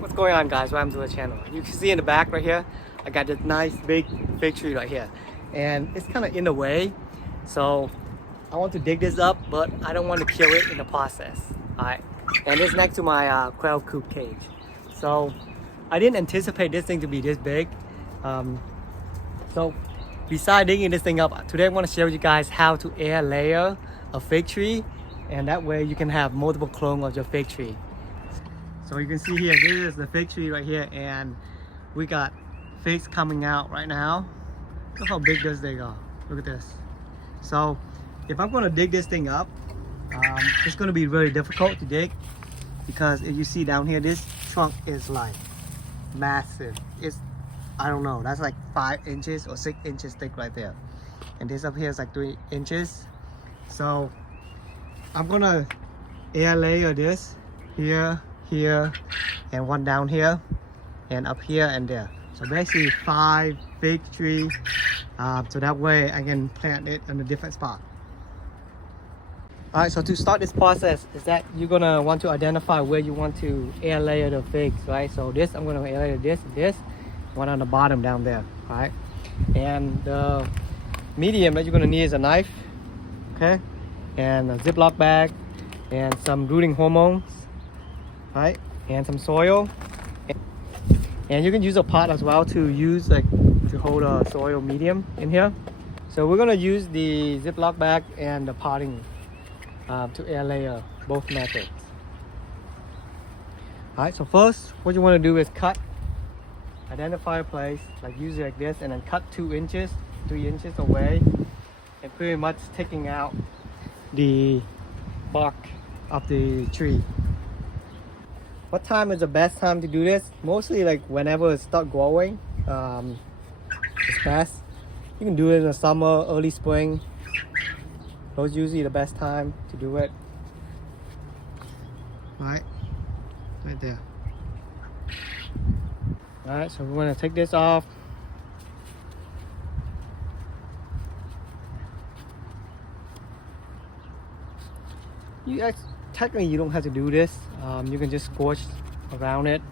What's going on, guys? Welcome to the channel. You can see in the back right here, I got this nice big fig tree right here, and it's kind of in the way, so I want to dig this up, but I don't want to kill it in the process. All right, and it's next to my quail coop cage, so I didn't anticipate this thing to be this big. So besides digging this thing up, today I want to share with you guys how to air layer a fig tree, and that way you can have multiple clones of your fig tree. So you can see here, this is the fig tree right here, and we got figs coming out right now. Look how big those they are. Look at this. So if I'm going to dig this thing up, it's going to be really difficult to dig, because if you see down here, this trunk is like massive. It's, I don't know, that's like 5 inches or 6 inches thick right there, and this up here is like 3 inches. So I'm gonna air layer this here, here, and one down here, and up here and there. So basically 5 fig tree, so that way I can plant it in a different spot. Alright, so to start this process is that you're gonna want to identify where you want to air layer the figs, right? So this, I'm gonna air layer this, one on the bottom down there, right? And the medium that you're gonna need is a knife, okay? And a Ziploc bag, and some rooting hormones, right? And some soil. And you can use a pot as well to use to hold a soil medium in here. So we're gonna use the Ziploc bag and the potting to air layer both methods. Alright, so first what you want to do is identify a place, like use it like this, and then cut 2 inches, 3 inches away, and pretty much taking out the bark of the tree. What time is the best time to do this? Mostly like whenever it starts growing, it's best. You can do it in the summer, early spring. Those usually the best time to do it. Right there. Alright, so we're going to take this off. Technically you don't have to do this. You can just scorch around it.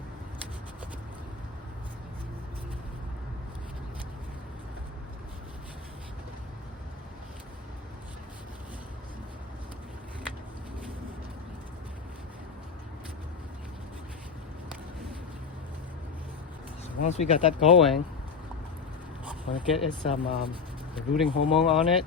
So once we got that going, I'm gonna get some the rooting hormone on it.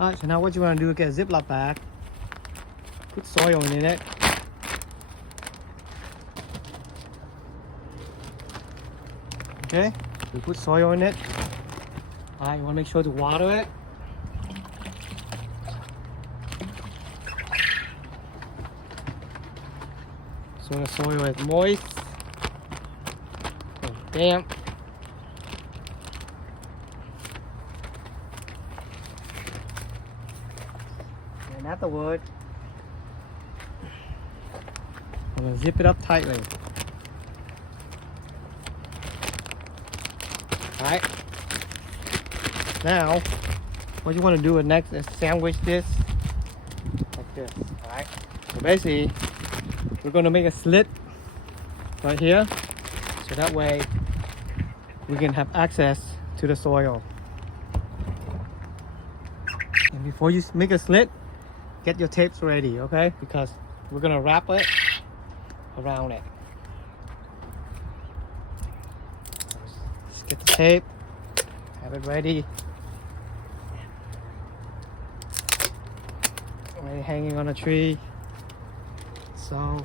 Alright, so now what you want to do is get a Ziploc bag, put soil in it, okay, we put soil in it. Alright, you want to make sure to water it. So the soil is moist and damp. And afterward, I'm going to zip it up tightly. Alright. Now, what you want to do next is sandwich this like this. Alright. So basically, we're going to make a slit right here, so that way we can have access to the soil. And before you make a slit, get your tapes ready, okay? Because we're gonna wrap it around it. Just get the tape, have it ready. Already hanging on a tree. So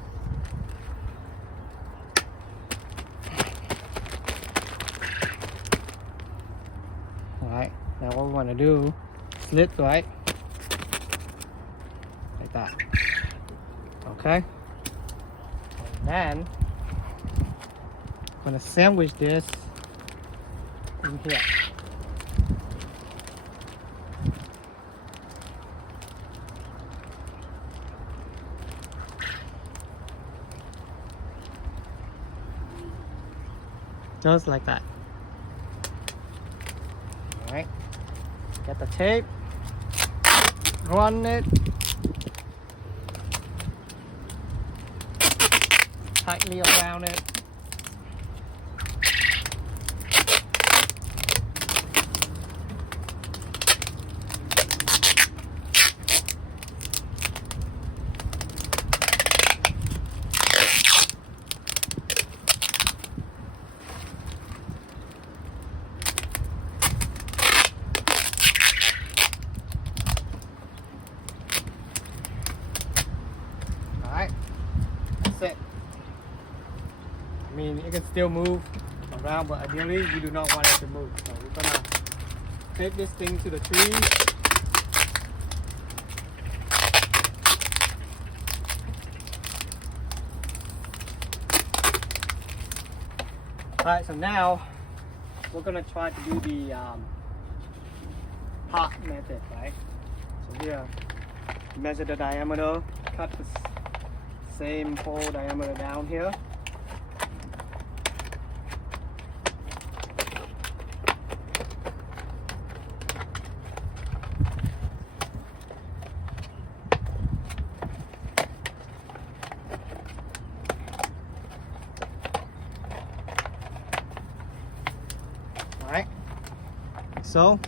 alright, now what we want to do, slit right like that, okay, and then I'm gonna sandwich this in here. just like that. All right, get the tape, run it tightly around it. Alright, that's it. I mean, it can still move around, but ideally you do not want it to move. So we're gonna tape this thing to the tree. Alright, so now we're gonna try to do the pot method, right? So here, measure the diameter, cut the same hole diameter down here. Alright, so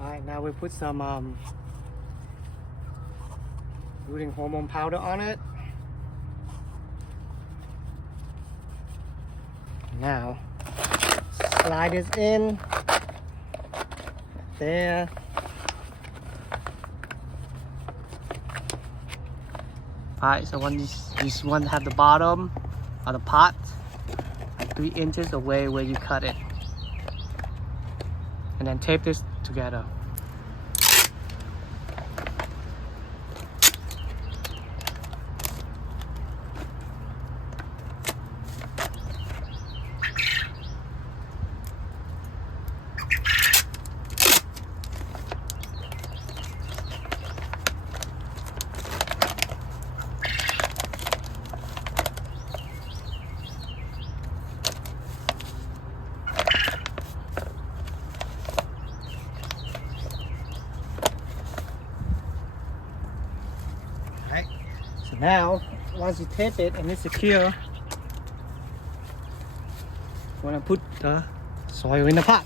alright, now we put some rooting hormone powder on it. Now slide this in there. Alright, so when this one have the bottom of the pot like 3 inches away where you cut it, and then tape this together. So now, once you tape it and it's secure, you want to put the soil in the pot.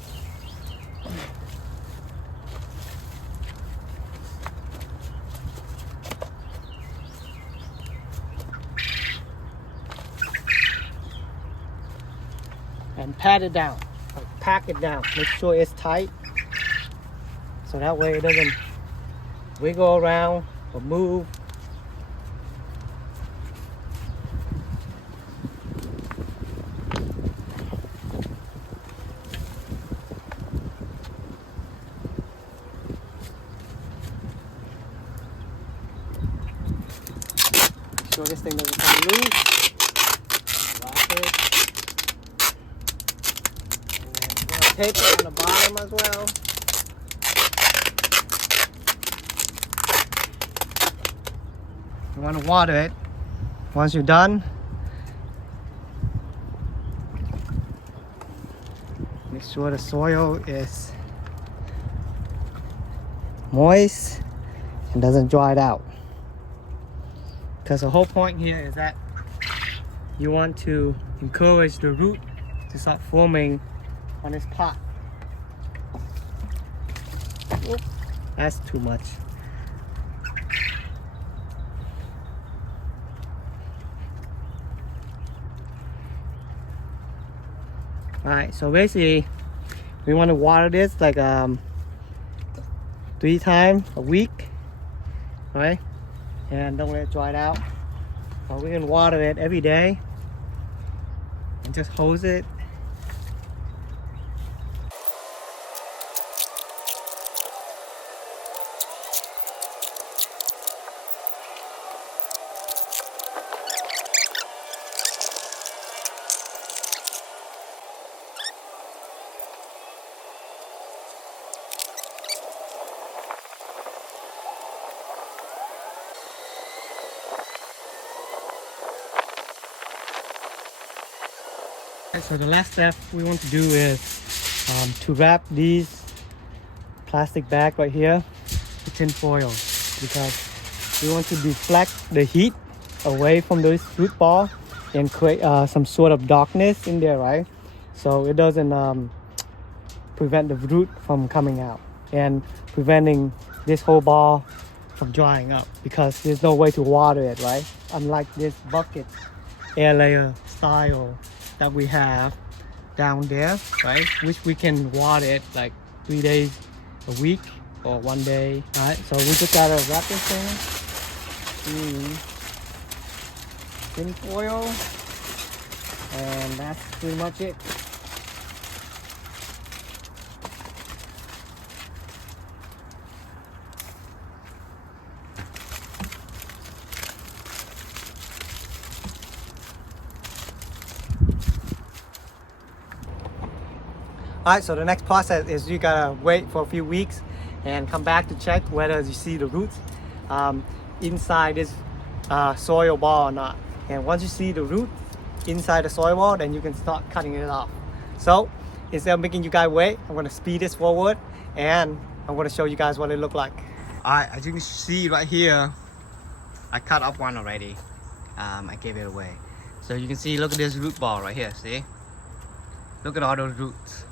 And pat it down, or pack it down. Make sure it's tight, so that way it doesn't wiggle around or move. So this thing doesn't come loose. Lock it. And we're gonna tape it on the bottom as well. You want to water it. Once you're done, make sure the soil is moist and doesn't dry it out. Because the whole point here is that you want to encourage the root to start forming on this pot. Oop, that's too much. Alright, so basically we want to water this like 3 times a week, right? And don't let it dry out. But we can water it every day and just hose it Alright, so the last step we want to do is to wrap these plastic bag right here with tin foil, because we want to deflect the heat away from this root ball and create some sort of darkness in there, right? So it doesn't prevent the root from coming out and preventing this whole ball from drying up, because there's no way to water it, right? Unlike this bucket air layer style that we have down there, right? Which we can water it like 3 days a week or 1 day. All right, so we just gotta wrap this thing in tin foil, and that's pretty much it. Alright, so the next process is you gotta wait for a few weeks and come back to check whether you see the roots inside this soil ball or not. And once you see the root inside the soil ball, then you can start cutting it off. So instead of making you guys wait, I'm gonna speed this forward and I'm gonna show you guys what it look like. Alright, as you can see right here, I cut off one already. I gave it away. So you can see, look at this root ball right here, see? Look at all those roots.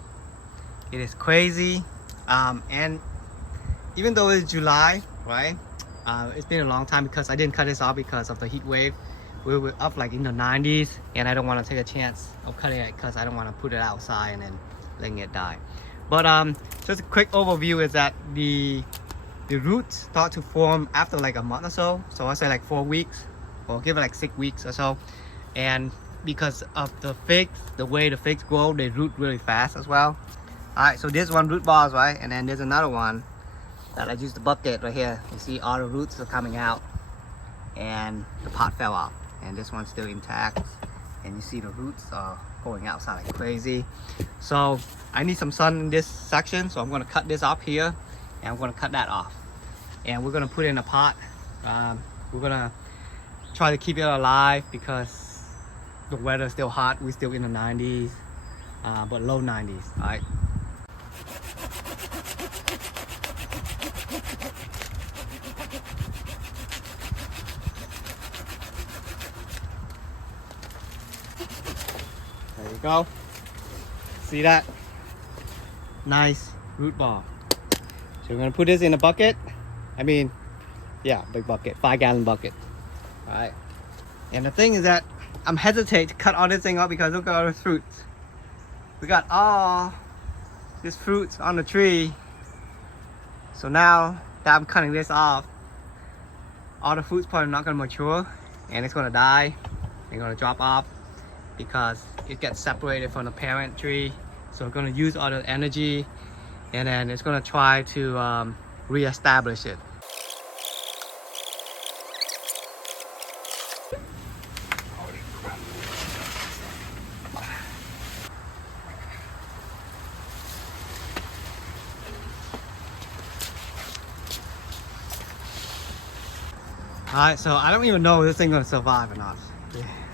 It is crazy, and even though it's July, right? It's been a long time because I didn't cut this off because of the heat wave. We were up like in the 90s, and I don't want to take a chance of cutting it because I don't want to put it outside and then letting it die. But just a quick overview is that the roots start to form after like a month or so. So I say like 4 weeks, or give it like 6 weeks or so. And because of the figs, the way the figs grow, they root really fast as well. Alright, so this one root balls, right? And then there's another one that I used the bucket right here. You see all the roots are coming out and the pot fell off. And this one's still intact. And you see the roots are going outside like crazy. So I need some sun in this section. So I'm gonna cut this off here and I'm gonna cut that off. And we're gonna put it in a pot. We're gonna try to keep it alive because the weather's still hot. We're still in the 90s, but low 90s, alright? There you go. See that? Nice root ball. So we're gonna put this in a bucket. I mean, yeah, big bucket, 5-gallon bucket. All right. And the thing is that I'm hesitant to cut all this thing off because look at all the fruits. We got all this fruits on the tree. So now that I'm cutting this off, all the fruits probably not gonna mature and it's gonna die. They're gonna drop off because it gets separated from the parent tree. So it's gonna use all the energy and then it's gonna try to re-establish it. Alright, so I don't even know if this thing's gonna survive or not.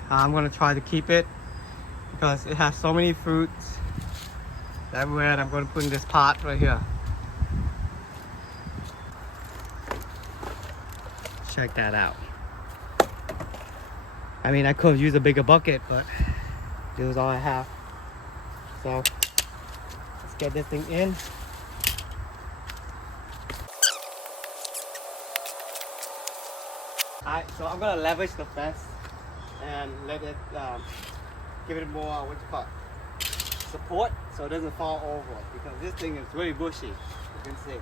I'm gonna try to keep it because it has so many fruits everywhere, and I'm gonna put in this pot right here. Check that out. I mean, I could have used a bigger bucket, but this is all I have. So let's get this thing in. Alright, so I'm gonna leverage the fence and let it give it more what you call support so it doesn't fall over, because this thing is really bushy, you can see.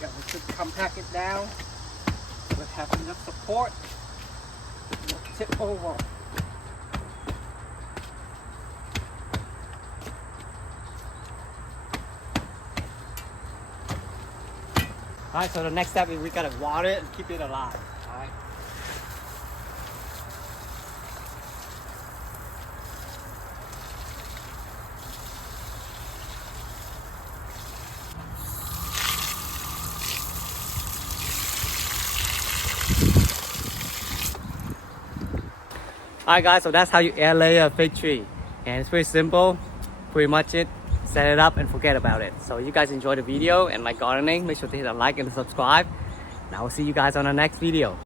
Got to compact it down with having enough support. Tip over. Alright, so the next step is we gotta water it and keep it alive. Alright. Alright guys, so that's how you air layer a fig tree. And it's pretty simple, pretty much it. Set it up and forget about it. So you guys enjoy the video and like gardening, make sure to hit a like and subscribe. And I will see you guys on the next video.